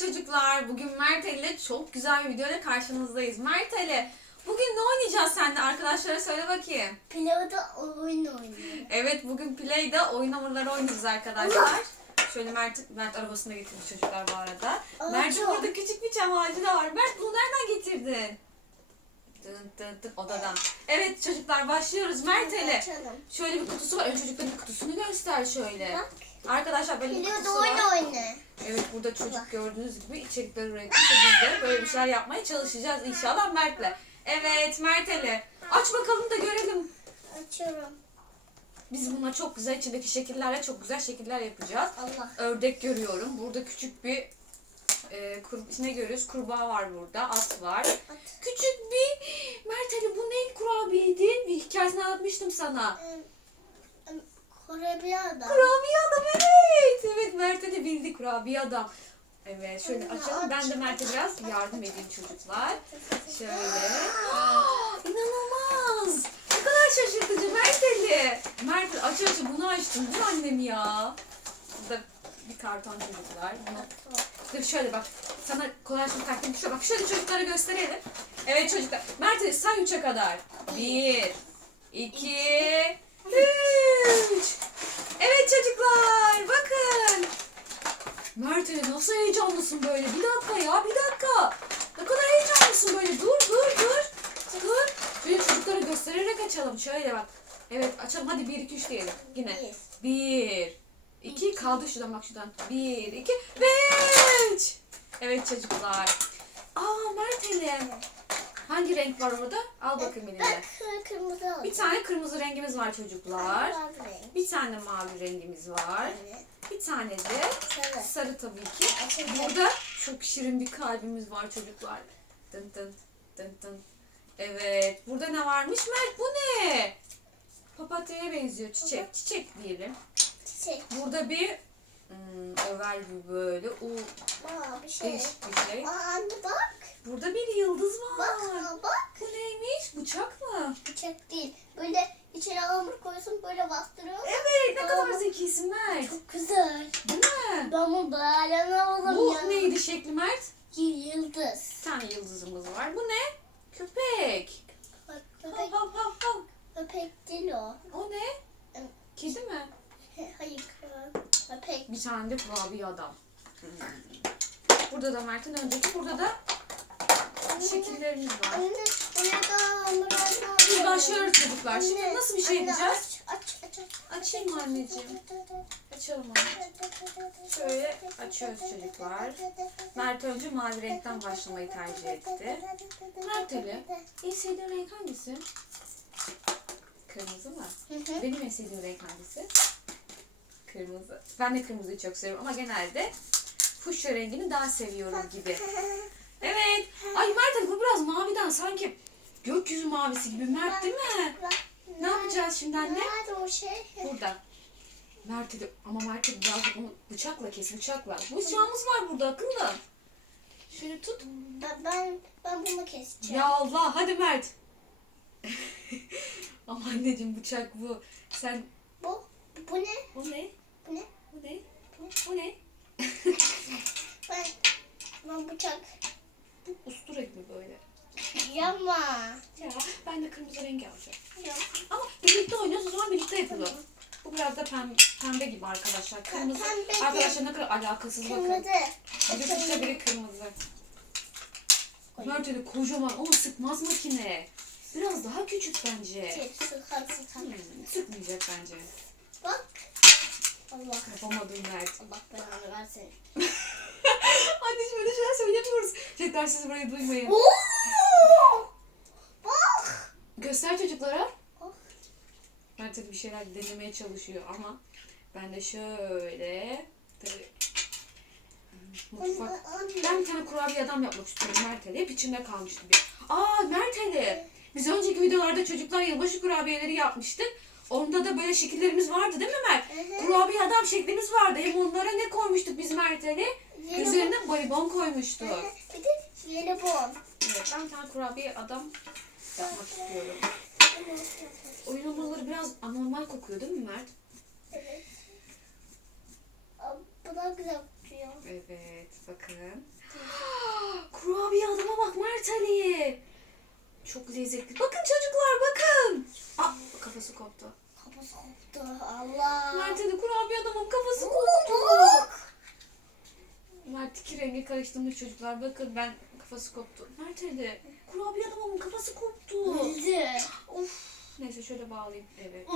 çocuklar. Bugün Mert Ali ile çok güzel bir videoyla karşınızdayız. Mert Ali, bugün ne oynayacağız seninle? Arkadaşlara söyle bakayım. Pilavda oyun oynuyor. Evet, bugün Play'de oyun hamurları oynayacağız arkadaşlar. Şöyle Mert, Mert arabasına getirdi çocuklar bu arada. Mert'in burada küçük bir çam ağacı da var. Mert bunu nereden getirdin? Dın dın dın odadan. Evet çocuklar başlıyoruz. Mert Ali. Şöyle bir kutusu var. Önce çocukların kutusunu göster şöyle. Bak. Arkadaşlar böyle bir kutusu oyun var. Evet burada çocuk gördüğünüz gibi içerikleri renkli. Biz de böyle bir şeyler yapmaya çalışacağız inşallah Mert'le. Evet Mert Ali. Aç bakalım da görelim. Açıyorum. Biz buna çok güzel içindeki şekillerle çok güzel şekiller yapacağız. Allah. Ördek görüyorum. Burada küçük bir e, kur, ne görüyoruz? Kurbağa var burada. At var. Küçük bir Mert Ali bu ne kurabiyeydi? Bir hikayesini anlatmıştım sana. Em, Kurabiye adam. Kurabiye adam evet. Evet Mert'e de bildi kurabiye adam. Evet şöyle açalım. Ben de Mert'e biraz yardım edeyim çocuklar. Şöyle. İnanılmaz. Ne kadar şaşırtıcı Mert. Mert aç aç bunu açtım. Bu annem ya. Burada bir karton çocuklar. Bunu... Dur şöyle bak. Sana kolaylaştırma kartını şöyle bak. Şöyle çocuklara gösterelim. Evet çocuklar. Mert say 3'e kadar. 1 2 3 Evet çocuklar bakın. Mert Ali nasıl heyecanlısın böyle? Bir dakika ya bir dakika. Ne kadar heyecanlısın böyle. Dur dur dur. Dur. Şöyle çocuklara göstererek açalım. Şöyle bak. Evet açalım. Hadi 1 2 3 diyelim. Yine. Bir. 1 2 kaldı şuradan bak şuradan. 1 2 ve 3. Evet çocuklar. Aa Mert Ali. Hangi renk var orada? Al bakayım elinde. Bak kır- kırmızı oldu. Bir tane kırmızı rengimiz var çocuklar. Bir tane mavi rengimiz var. Evet. Bir tane de Sarı. sarı tabii ki. Açalım. Burada çok şirin bir kalbimiz var çocuklar. Dın dın dın dın. Evet. Burada ne varmış? Mert bu ne? Papatya'ya benziyor. Çiçek. Çiçek diyelim. Çiçek. Burada bir hmm, över gibi böyle u Aa bir şey. değişik bir şey. Aa anne bak. Burada bir yıldız var. Bak bak. Bu neymiş? Bıçak mı? Bıçak değil. Böyle içine hamur koyuyorsun böyle bastırıyor. Evet. Ne kadar zekisin Mert. Çok güzel. Değil mi? Ben bunu oğlum Bu ya? neydi şekli Mert? Yıldız. Bir tane yıldızımız var. Bu ne? Köpek. Bak Hav köpek, hav hav hav. köpek değil o. O ne? Kedi mi? He, Hayır köpek. Bir tane de kurabiye adam. Burada da Mert'in önceki, burada da şekillerimiz var. Anne hamur. Biz başlıyoruz çocuklar. Şimdi Anne, nasıl bir şey anne, yapacağız? Aç aç aç. aç. Açayım mı anneciğim? Açalım onu. Şöyle açıyoruz çocuklar. Mert önce mavi renkten başlamayı tercih etti. Mert Ali, en sevdiğin renk hangisi? Kırmızı mı? Hı hı. Benim en sevdiğim renk hangisi? Kırmızı. Ben de kırmızıyı çok seviyorum ama genelde fuşya rengini daha seviyorum gibi. Evet. Ay Mert Ali, bu biraz maviden sanki gökyüzü mavisi gibi Mert değil mi? Ne yapacağız şimdi anne? Nerede o şey? Burada. Mert Ali, ama Mert Ali biraz bunu bıçakla kes bıçakla. Bıçağımız var burada akıllı. Şöyle tut. Ben ben, ben bunu keseceğim. Ya Allah hadi Mert. ama anneciğim bıçak bu. Sen Bu bu ne? o ne? Bu ne? Bu ne? Bu ne? Ben ben bıçak. Ustura gibi böyle. Yapma. Ya ben de kırmızı rengi alacağım. Yap. Ama birlikte oynuyoruz o zaman birlikte yapalım. Bu biraz da pembe, pembe gibi arkadaşlar. Kırmızı. Pembe. Arkadaşlar ne kadar alakasız bakın. Kırmızı. Biri fırça biri kırmızı. Böyle kocaman ama sıkmaz makine. Biraz daha küçük bence. Sıkar sıkar. Hmm, sıkmayacak bence. Bak. Allah. Yapamadım Mert. Allah belanı versin. Anneciğim öyle şeyler söylemiyoruz. Tekrar siz burayı duymayın. Bak. Göster çocuklara. Tabii bir şeyler denemeye çalışıyor ama ben de şöyle tabii mutfak. Ben bir tane kurabiye adam yapmak istiyorum Mert Ali. Hep içimde kalmıştı bir. Aa Mert Ali. Biz önceki videolarda çocuklar yılbaşı kurabiyeleri yapmıştık. Onda da böyle şekillerimiz vardı değil mi Mert? Kurabiye adam şeklimiz vardı. Hem onlara ne koymuştuk biz Mert Ali? Jelibon. Üzerine bonibon hı. Bir de jelibon. Evet ben bir tane kurabiye adam yapmak istiyorum. Oyun hamurları biraz anormal kokuyor değil mi Mert? Evet. Bu da güzel kokuyor. Evet bakın. Kurabiye adama bak Mert Ali. Çok lezzetli. Bakın çocuklar bakın. Aa, kafası koptu. Kafası koptu. Allah. Mert Ali kurabiye adamın kafası koptu. Mert iki rengi karıştırmış çocuklar. Bakın ben kafası koptu. Mert Ali kurabiye adamın kafası koptu. Öldü. of. Neyse şöyle bağlayayım. Evet.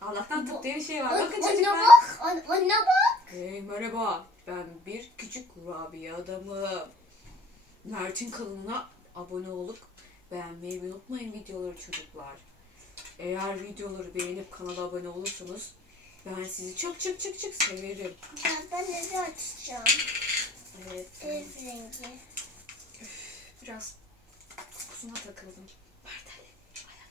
Allah'tan tıp diye bir şey var. Bakın Anne çocuklar. bak. An- Anne bak. Hey merhaba. Ben bir küçük kurabiye adamım. Mert'in kanalına abone olup beğenmeyi unutmayın videoları çocuklar. Eğer videoları beğenip kanala abone olursanız ben sizi çok çok çok çok severim. Ben, ben evi açacağım. Evet. Ev rengi. Biraz kusuna takıldım. Ali. ayak.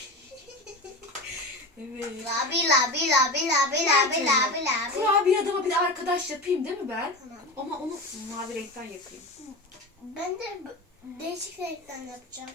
Evet. Labi labi labi labi labi labi labi. Kurabiye adama bir de arkadaş yapayım değil mi ben? Tamam. Ama onu mavi renkten yapayım. Ben de değişik renkten yapacağım.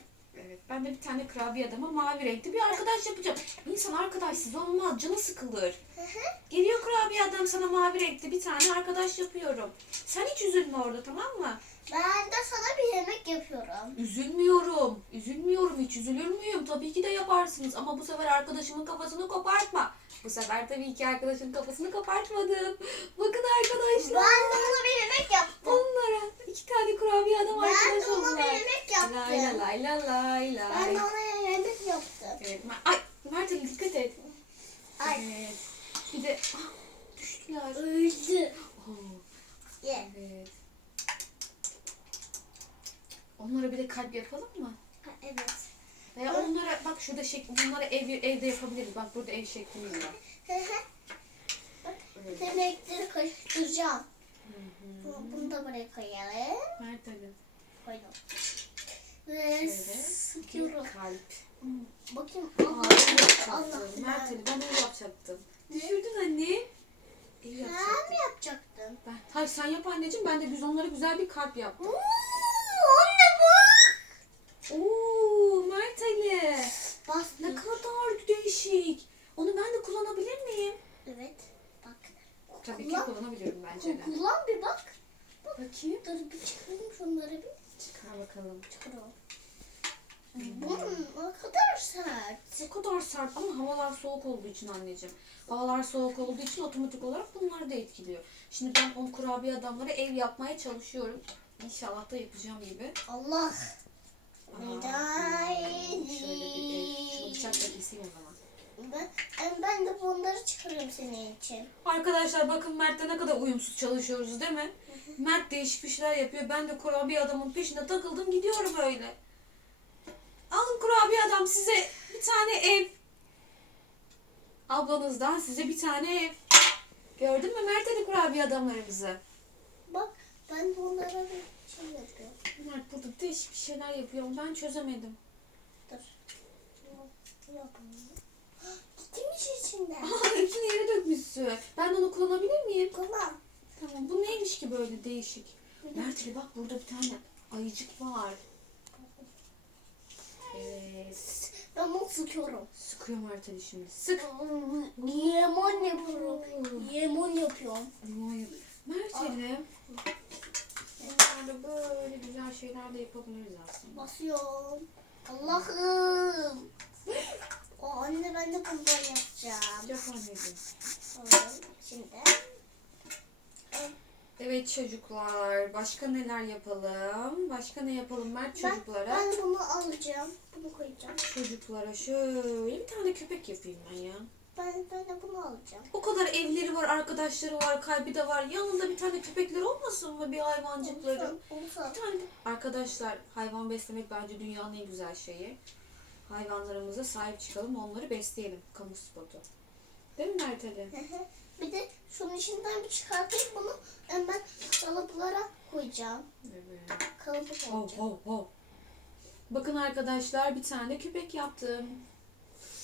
Evet. Ben de bir tane kurabiye adama mavi renkli bir arkadaş yapacağım. İnsan arkadaşsız olmaz. Canı sıkılır. Hı hı. Geliyor kurabiye adam sana mavi renkli bir tane arkadaş yapıyorum. Sen hiç üzülme orada tamam mı? Ben de sana bir yemek yapıyorum. Üzülmüyorum. Üzülmüyorum. Hiç üzülür müyüm? Tabii ki de yaparsınız. Ama bu sefer arkadaşımın kafasını kopartma. Bu sefer tabii ki arkadaşın kafasını kopartmadım. Bakın arkadaşlar. Ben de ona bir yemek yaptım. Onlara iki tane kurabiye adam Ben arkadaş de ona bir oldular. yemek Lay yaptım. lay lay lay lay. Ben de ona yemek yaptım. Evet. Ay Mert dikkat et. Ay Evet. Bir de ah, düştüler. öldü. Oo, Ye. evet. Onlara bir de kalp yapalım mı? Ha, Evet. Veya onlara bak şurada şekli bunlara ev evde yapabiliriz. Bak burada ev şeklimiz var. Yemekleri karıştıracağım. Bu- Bunu da buraya koyalım. Ali. Koydum. Ve sıkıyorum. Kalp. Bakayım. Allah. Allah. Mert Ali ben ev yapacaktım. Düşürdün anne. Ev Sen yapacaktım. mi yapacaktın? Ben, hayır sen yap anneciğim. Ben de biz onlara güzel bir kalp yaptım. Oo, anne bak. Oo Mert Ali. Bas. Ne kadar değişik. Onu ben de kullanabilir miyim? Evet. Bak. Tabii ki Kullan. kullanabilirim bence de. Kullan bir bak. Bakayım. Dur bir çıkarayım şunları bir. Çıkar bakalım. Çıkaralım. Bunun ne kadar sert. Ne kadar sert ama havalar soğuk olduğu için anneciğim. Havalar soğuk olduğu için otomatik olarak bunlar da etkiliyor. Şimdi ben o kurabiye adamlara ev yapmaya çalışıyorum. İnşallah da yapacağım gibi. Allah. Aa, Nidai. Şöyle bir ev. Şunu bıçakla keseyim o zaman. Ben, ben- ben de bunları çıkarıyorum senin için. Arkadaşlar bakın Mert'le ne kadar uyumsuz çalışıyoruz değil mi? Mert değişik bir şeyler yapıyor. Ben de kurabiye adamın peşine takıldım gidiyorum öyle. Alın kurabiye adam size bir tane ev. Ablanızdan size bir tane ev. Gördün mü Mert hadi kurabiye adamlarımızı. Bak ben bunlara bir şey yapıyorum. Mert burada değişik bir şeyler yapıyor ama ben çözemedim. Dur. Yapalım. Gitmiş içinden. Aa hepsini yere dökmüşsün. Ben de onu kullanabilir miyim? Kullan. Tamam bu neymiş ki böyle değişik. Mert Ali bak burada bir tane ayıcık var. Evet. Ben bunu sıkıyorum. Sıkıyor Mert Ali şimdi. Sık. Limon yapıyorum. Limon yapıyorum. Limon yap- Mert Ali. Bunlarla böyle güzel şeyler de yapabiliriz aslında. Basıyorum. Allah'ım. O anne ben de bundan yapacağım. Yap anneciğim. Şimdi. Evet çocuklar. Başka neler yapalım? Başka ne yapalım Mert Ben, çocuklara? ben bunu alacağım. Bunu koyacağım. Çocuklara şöyle bir tane köpek yapayım ben ya. Ben, ben de bunu alacağım. O kadar evleri var, arkadaşları var, kalbi de var. Yanında bir tane köpekleri olmasın mı bir hayvancıkları? Olsun, olsun. Bir tane de- Arkadaşlar hayvan beslemek bence dünyanın en güzel şeyi. Hayvanlarımıza sahip çıkalım, onları besleyelim. Kamu spotu. Değil mi Mert Ali? bir de şunun içinden bir çıkartayım bunu. Ben, kalıplara koyacağım. Evet. Kalıbı koyacağım. hov hov. Bakın arkadaşlar bir tane köpek yaptım.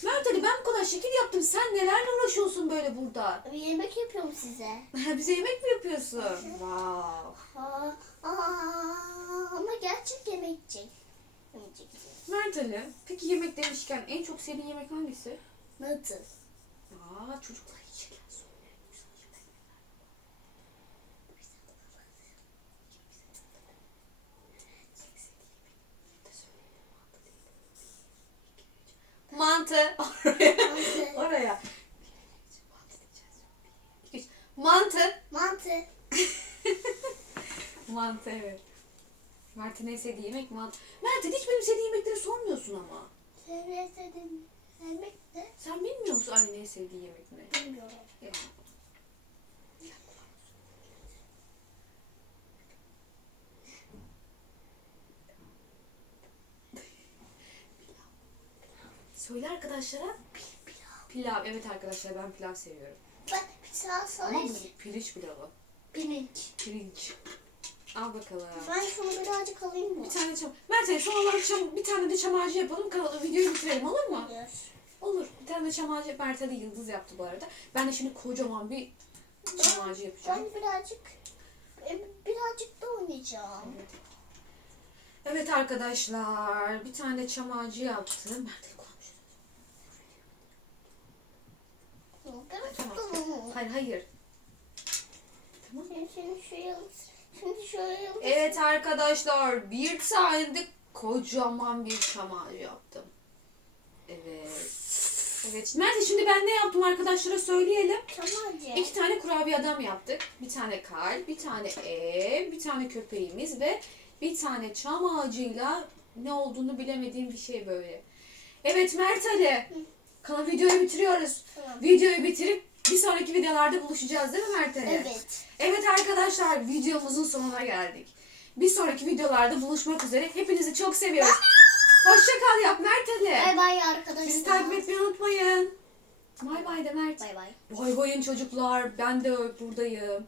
Mert Ali ben bu kadar şekil yaptım. Sen nelerle uğraşıyorsun böyle burada? Bir yemek yapıyorum size. Bize yemek mi yapıyorsun? Wow. Aa, aa, ama gerçek yemekçi. Mert Ali, peki yemek demişken en çok sevdiğin yemek hangisi? Nasıl? Aa çocuklar hiç Mantı. Oraya. Mantı. Oraya. Mantı. Mantı. Mantı evet. Mert'in en sevdiği yemek mantı. Mert'in hiç benim sevdiğim yemekleri sormuyorsun ama. Sevmesedim. Sevmek ne? Sen bilmiyor musun annenin en sevdiği yemek ne? Bilmiyorum. Ya. Söyle arkadaşlara. Pilav. Evet arkadaşlar ben pilav seviyorum. Ben bir saat Ama bu pirinç pilavı. pirinç. Pirinç. Al bakalım. Ben şunu birazcık alayım mı? Bir tane çam. Mert Ali, son olarak çam, bir tane de çam ağacı yapalım. Kanalı videoyu bitirelim olur mu? Olur. Olur. Bir tane de çam ağacı Mert Ali yıldız yaptı bu arada. Ben de şimdi kocaman bir çam ağacı yapacağım. Ben birazcık e, birazcık da oynayacağım. Evet arkadaşlar, bir tane çam ağacı yaptım. Mert Ali kullanmış. Ben Tamam. Hayır hayır. Tamam. Şimdi şu yıldız. Şimdi şu yıldız. Evet arkadaşlar, bir tane de kocaman bir çam ağacı yaptım. Evet. Evet. Ali, şimdi ben ne yaptım arkadaşlara söyleyelim. Tamam İki tane kurabiye adam yaptık. Bir tane kalp, bir tane ev, bir tane köpeğimiz ve bir tane çam ağacıyla ne olduğunu bilemediğim bir şey böyle. Evet Mert Ali. Kanal videoyu bitiriyoruz. Tamam. Videoyu bitirip bir sonraki videolarda buluşacağız değil mi Mert Ali? Evet. Evet arkadaşlar videomuzun sonuna geldik. Bir sonraki videolarda buluşmak üzere. Hepinizi çok seviyoruz. Hoşça kal yap Mert Ali. Bay bay arkadaşlar. Bizi takip etmeyi unutmayın. Bay bay de Mert. Bay bay. Bay bayın çocuklar. Ben de buradayım.